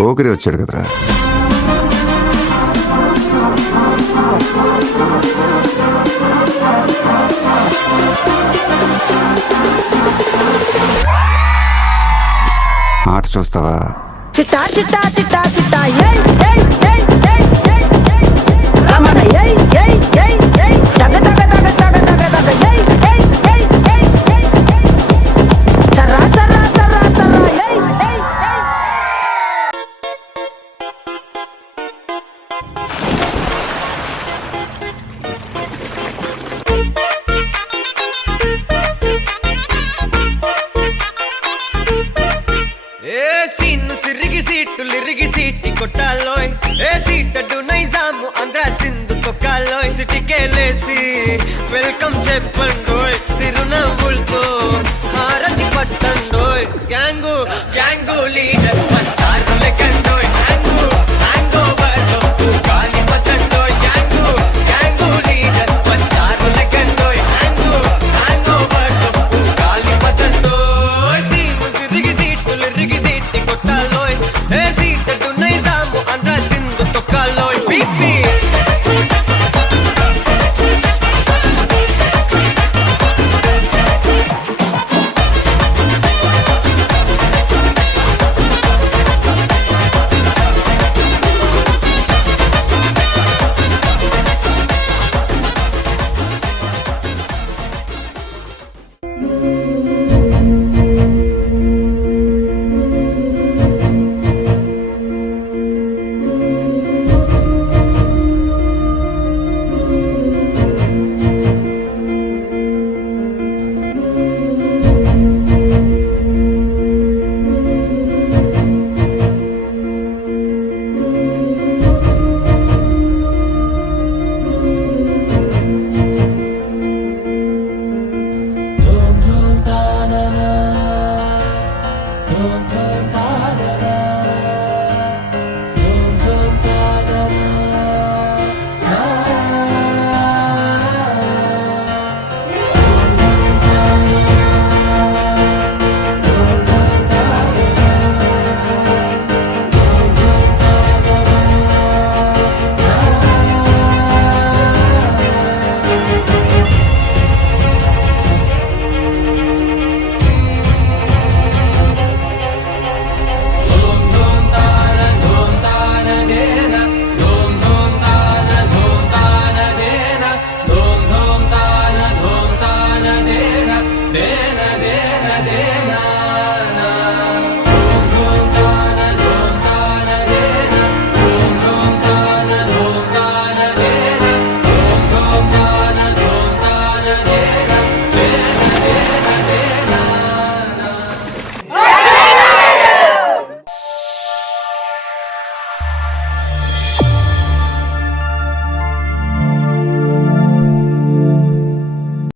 పోకిరి వచ్చాడు కదరా. ఆట చూస్తావా? చిట్టా చిట్టా చిట్టా చిట్టా ఏయ్ ఏయ్ ఏయ్ ఏయ్ ఏయ్ ఏయ్ రమణ ఏయ్ ఏయ్ ఏయ్ ఏయ్ తగ తగ తగ తగ తగ తగ ఏయ్ ఏయ్ ఏయ్ ఏయ్ ఏయ్ చర్రా చర్రా చర్రా చర్రా ఏయ్ ఏయ్ లిరిగి సీటి కొట్టాలోయ్ ఏ సీటడు నైజాము ఆంధ్ర సింధు తొక్కాలోయ్ సిటీకేలేసి వెల్కమ్ చెప్పండోయ్ సిరునవ్వులతో హారతి పట్టండోయ్ గ్యాంగు గ్యాంగు